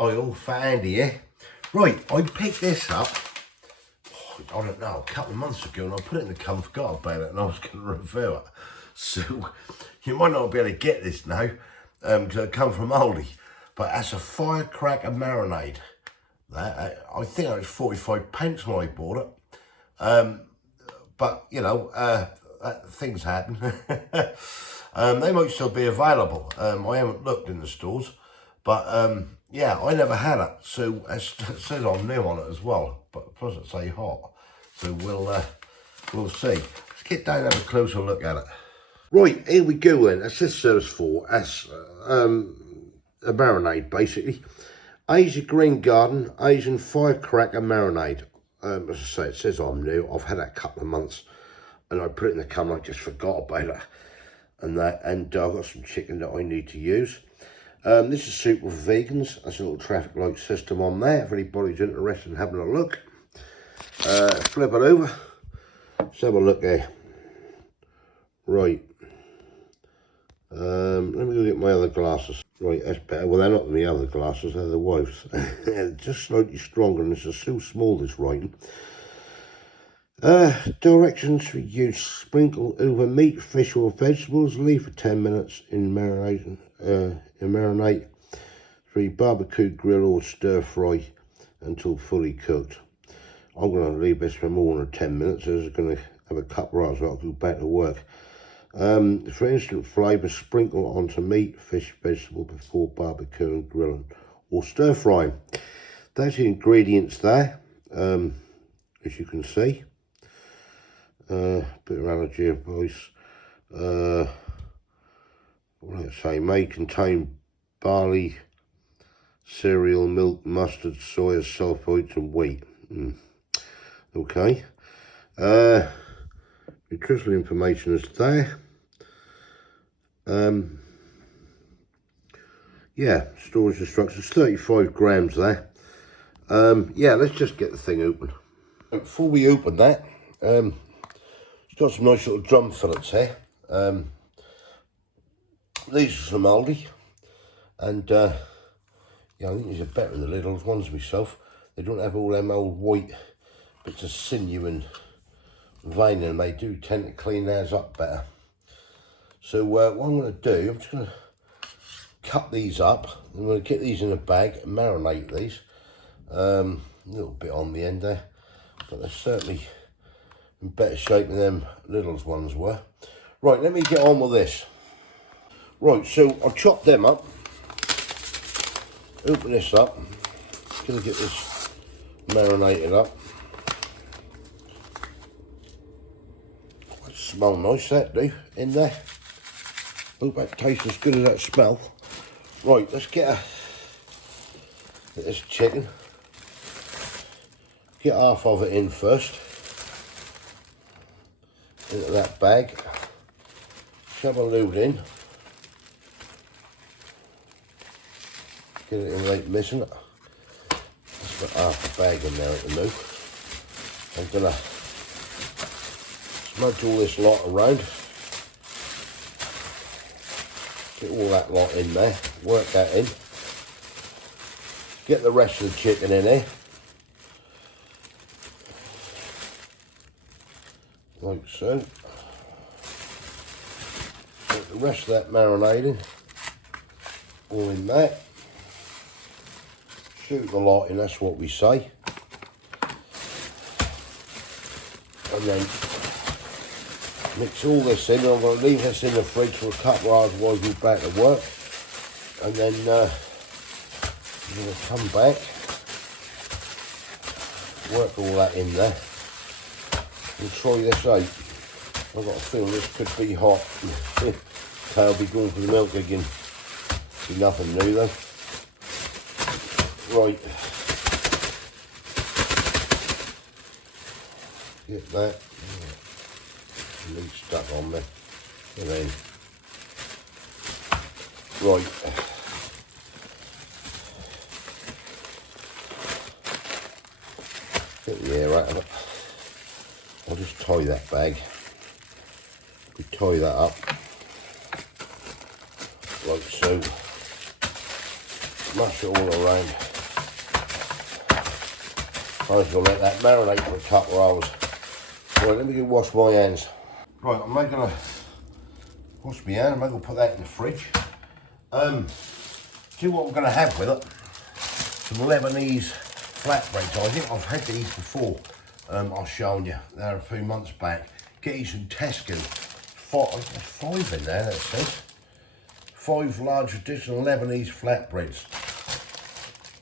oil for Andy, yeah? Right, I picked this up, I don't know, a couple of months ago, and I put it in the car, forgot about it, and I was going to review it. So, you might not be able to get this now, because it come from Aldi, but that's a Firecracker marinade. That, I think it was 45 pence when I bought it. But, you know, things happen. They might still be available. I haven't looked in the stores, but yeah, I never had it. So it says I'm new on it as well, but plus it say hot. So we'll see. Let's get down and have a closer look at it. Right, here we go then. That's this serves for. That's a marinade basically. Asian Green Garden, Asian Firecracker marinade. As I say, it says I'm new. I've had it a couple of months, and I put it in the camera. I just forgot about it, and I've got some chicken that I need to use. This is super for vegans. That's a little traffic light system on there. If anybody's interested in having a look, flip it over. Let's have a look there. Right. Let me go get my other glasses. Right, that's better. Well, they're not the other glasses, they're the wife's. They're just slightly stronger, and this is so small, this writing. Directions for use: sprinkle over meat, fish or vegetables, leave for 10 minutes in marinate. 3, barbecue, grill or stir fry until fully cooked. I'm going to leave this for more than 10 minutes, as I'm going to have a couple of hours, I'll go back to work. For instant flavour, sprinkle onto meat, fish, vegetable before barbecue and grilling or stir frying. That's the ingredients there, as you can see. Bit of allergy advice. What did I say? May contain barley, cereal, milk, mustard, soya, sulphites and wheat. Okay. Nutritional information is there. Yeah, storage instructions, 35 grams there. Yeah, let's just get the thing open. Before we open that, it's got some nice little drum fillets here. These are from Aldi, and yeah, I think these are better than the Lidl's ones myself. They don't have all them old white bits of sinew and vein, and they do tend to clean theirs up better. So what I'm going to do, I'm just going to cut these up. I'm going to get these in a bag and marinate these. A little bit on the end there, but they're certainly in better shape than them Lidl's ones were. Right, let me get on with this. Right, so I'll chop them up, open this up, going to get this marinated up. Smell nice, that do, in there. Hope that tastes as good as that smell. Right, let's get this chicken. Get half of it in first. Into that bag. Shove a load in. Get it in without missing it. Let's put half the bag in there at the move. I'm gonna smudge all this lot around. Get all that lot in there. Work that in. Get the rest of the chicken in here. Like so. Get the rest of that marinating. All in there. Shoot the lot in, that's what we say. And then mix all this in. I'm going to leave this in the fridge for a couple of hours while I go back to work. And then I'm going to come back, work all that in there, and try this out. I've got a feeling this could be hot. I'll be going for the milk again. Be nothing new though. Right. Get that. Meat stuck on there. And then, right. Get the air out of it. I'll just tie that bag. We tie that up like so. Mash it all around. I'm just going to let that marinate for a couple of hours. Right, let me go wash my hands. Right, I'm not going to wash my hands. I'm going to put that in the fridge. See what we're going to have with it. Some Lebanese flatbreads. I think I've had these before. I've shown you. They're a few months back. Get you some Tesco. Five in there, that says. 5 large traditional Lebanese flatbreads.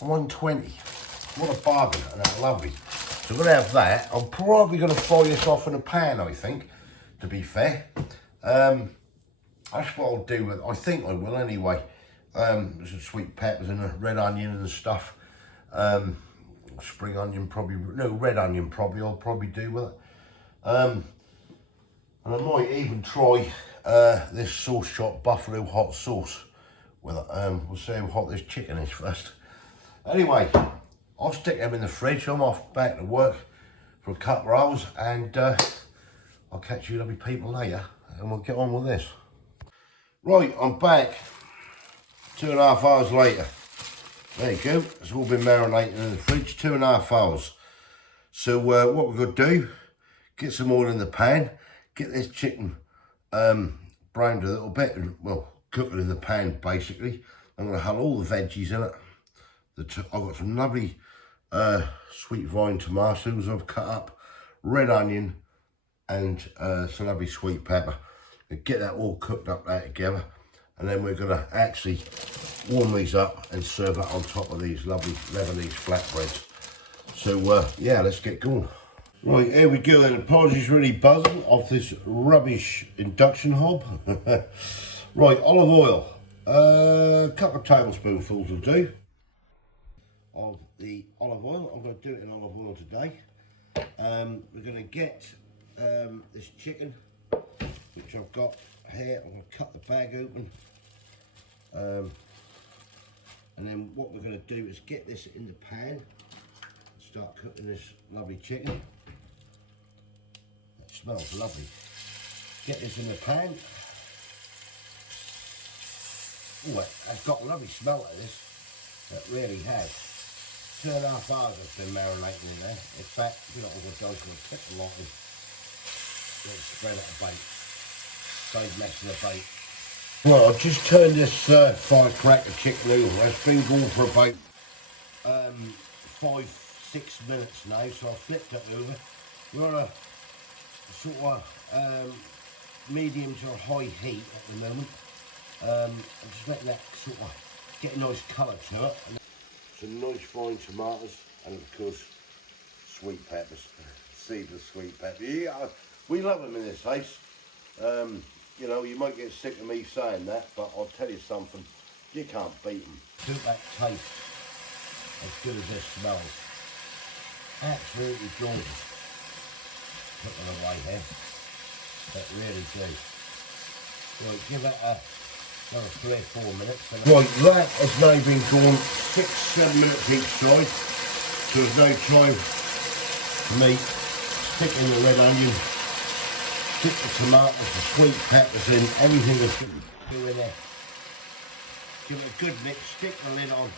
120. What a bargain, and that's lovely. So we're going to have that. I'm probably going to fry this off in a pan, I think, to be fair. That's what I'll do with, I think I will anyway. There's some sweet peppers and a red onion and stuff. Spring onion probably, no, red onion probably, I'll probably do with it. And I might even try this sauce shop buffalo hot sauce with it. We'll see how hot this chicken is first. Anyway, I'll stick them in the fridge. I'm off back to work for a couple of hours, and I'll catch you lovely people later, and we'll get on with this. Right, I'm back 2.5 hours later. There you go, it's all been marinating in the fridge, 2.5 hours. So what we're going to do, get some oil in the pan, get this chicken browned a little bit, and well, cook it in the pan basically. I'm going to have all the veggies in it. I've got some lovely sweet vine tomatoes I've cut up, red onion, and some lovely sweet pepper. And get that all cooked up there together, and then we're going to actually warm these up and serve it on top of these lovely Lebanese flatbreads. So yeah, let's get going. Right, here we go, and apologies really buzzing off this rubbish induction hob. Right, olive oil, a couple of tablespoonfuls will do of the olive oil. I'm going to do it in olive oil today. We're going to get this chicken, which I've got here. I'm going to cut the bag open. And then what we're going to do is get this in the pan and start cooking this lovely chicken. That smells lovely. Get this in the pan. Oh, I've got a lovely smell of this. It really has. 2.5 hours it's been marinating in there. In fact, you know, I'm going to take a lot and spread it a bait. Save messing the bait. Well, I've just turned this Firecracker chicken over. It's been going for about 5-6 minutes now, so I've flipped it over. We're on a sort of medium to high heat at the moment. I'm just letting that sort of get a nice colour to it. Some nice fine tomatoes, and of course sweet peppers, seedless sweet peppers. Yeah, we love them in this house. You know, you might get sick of me saying that, but I'll tell you something, you can't beat them. Don't that taste as good as this smells. Absolutely gorgeous. Put them away here. That really do. Right, give that another 3 or 4 minutes. Right, that has now been gone 6-7 minutes each side. So there's no time for me sticking the red onion, stick the tomatoes, the sweet peppers in, everything that's do in there. Give it a good mix, stick the lid on,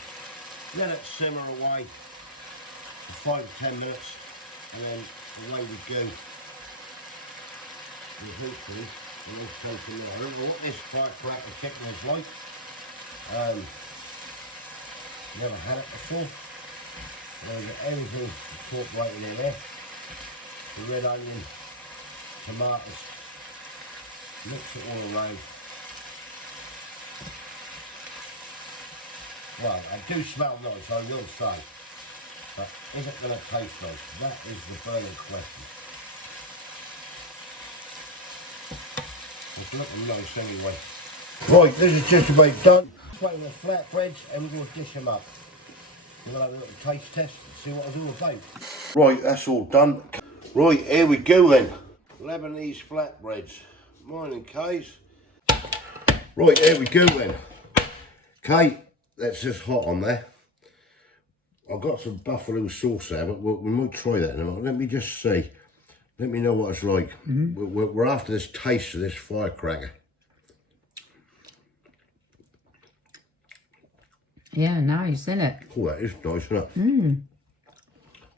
let it simmer away for 5 to 10 minutes, and then away we go. And hopefully, we'll go from there. I don't know what this Firecracker chicken is like. Never had it before. And I'll get everything incorporated in there. The red onion, tomatoes, mix it all around. Well, I do smell nice, I will say, but is it going to taste nice? That is the burning question. It's looking nice anyway. Right, this is just about done. Putting the flatbreads, and we're going to dish them up. We'll have a little taste test and see what it's all about. Right, that's all done. Right, here we go then. Lebanese flatbreads. Mine and Kay's. Right, here we go then. Kay, that's just hot on there. I've got some buffalo sauce there, but we might try that in a minute. Let me just see. Let me know what it's like. We're after this taste of this Firecracker. Yeah, nice, isn't it? Oh, that is nice, isn't it?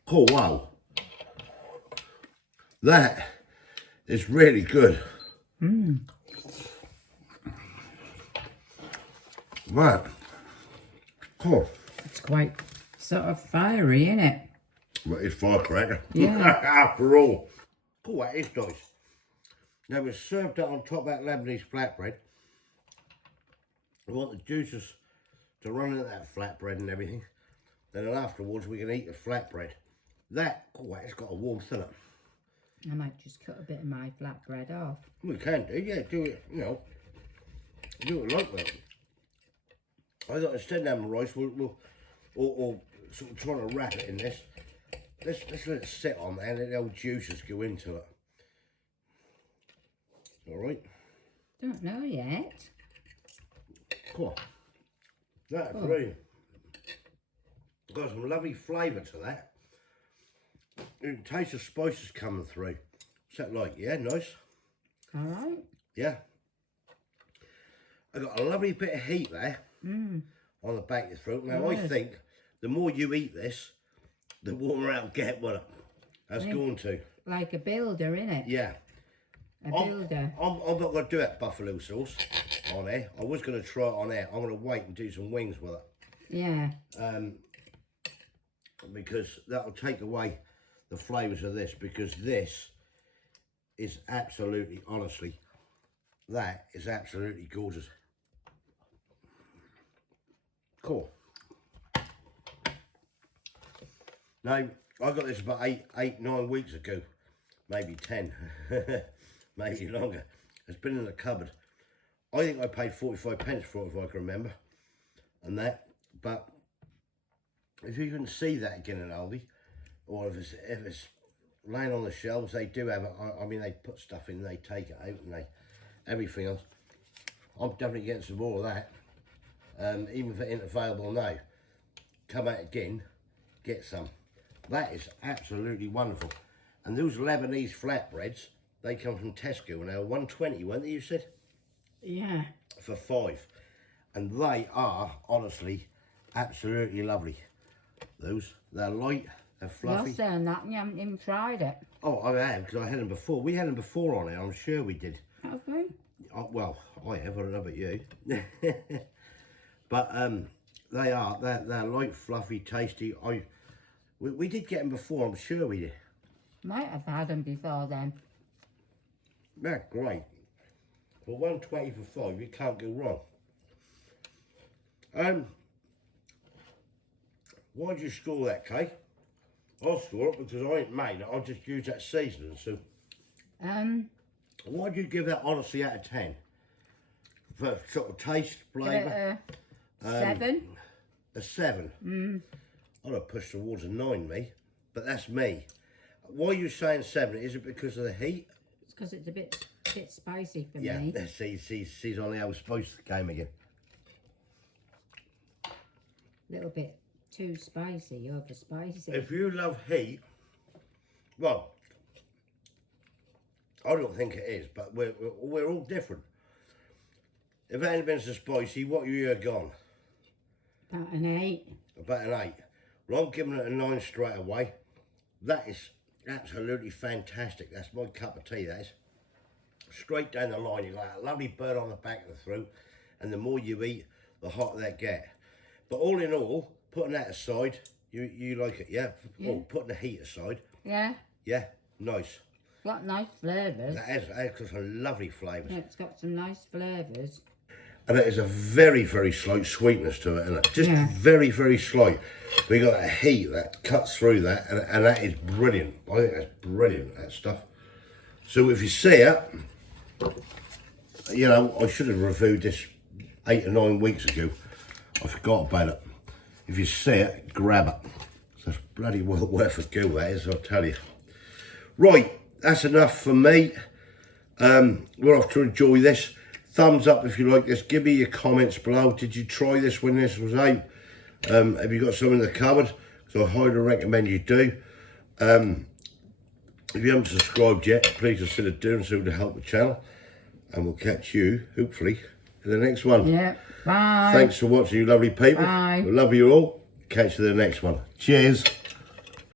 Oh, wow. That is really good. Right. Oh, It's quite sort of fiery, isn't it? well, it's firecracker. Yeah. After all. Oh, that is nice. Now, we served that on top of that Lebanese flatbread. We want the juices to run into that flatbread and everything. Then afterwards, we can eat the flatbread. That, oh, it's got a warmth in it. I might just cut a bit of my flatbread off. We can do, yeah, do it, you know, do it like that. I got instead of having rice, or sort of trying to wrap it in this. Let's let it sit on there and let the old juices go into it. All right. Don't know yet. Cool. That's brilliant. Got some lovely flavour to that. You can taste the spices coming through. What's that like? Yeah, nice. All right. Yeah. I got a lovely bit of heat there on the back of your throat. Now, I think the more you eat this, the warmer it'll get, won't it? That's going to. Like a builder, innit? Yeah. A builder. I'm not going to do that buffalo sauce on air. I was going to try it on air. I'm going to wait and do some wings with it. Yeah. Because that'll take away the flavours of this, because this is absolutely, honestly, that is absolutely gorgeous. Cool. Now, I got this about 9 weeks ago, maybe 10, maybe longer. It's been in the cupboard. I think I paid 45 pence for it, if I can remember, and that. But if you can see that again in Aldi, or if it's laying on the shelves, they do have it. I mean, they put stuff in, they take it out, and everything else. I'm definitely getting some more of that. Even if it ain't available now, come out again, get some. That is absolutely wonderful. And those Lebanese flatbreads, they come from Tesco, and they were $1.20, weren't they, you said? Yeah. For $5. And they are, honestly, absolutely lovely. They're light, they're fluffy. You're saying that and you haven't even tried it. Oh, I have, because I had them before. We had them before on it, I'm sure we did. Have we? Well, I have, I don't know about you. But they're light, fluffy, tasty. We did get them before, I'm sure we did. Might have had them before then. They're great. For $1.20 for $5, you can't go wrong. Why'd you store that, Kay? I'll store it because I ain't made it. I'll just use that seasoning. So, why'd you give that honestly out of 10? For sort of taste, flavour? 7. A 7. I'd have pushed towards a 9, me. But that's me. Why are you saying 7? Is it because of the heat? It's because it's a bit spicy for Yeah, me. she's on the old spice game again. A little bit too spicy, over spicy. If you love heat, well, I don't think it is, but we're all different. If it hadn't been so spicy, what you have gone? About an 8. About an 8. Well, I'm giving it a 9 straight away. That is absolutely fantastic. That's my cup of tea, that is. Straight down the line, you like a lovely burn on the back of the throat, and the more you eat, the hotter that get. But all in all, putting that aside, you like it, yeah? Oh, putting the heat aside. Yeah. Yeah, nice. Got nice flavours. That has got some lovely flavours. Yeah, it's got some nice flavours. And it is a very, very slight sweetness to it, isn't it? Just very, very slight. We got that heat that cuts through that, and that is brilliant. I think that's brilliant, that stuff. So if you see it, you know, I should have reviewed this 8 or 9 weeks ago. I forgot about it. If you see it, grab it. So it's bloody well worth a go, that is, I'll tell you. Right, that's enough for me. We're off to enjoy this. Thumbs up if you like this. Give me your comments below. Did you try this when this was out? Have you got some in the cupboard? So I highly recommend you do. If you haven't subscribed yet, please consider doing so to help the channel. And we'll catch you, hopefully, in the next one. Yeah. Bye. Thanks for watching, you lovely people. Bye. We love you all. Catch you in the next one. Cheers.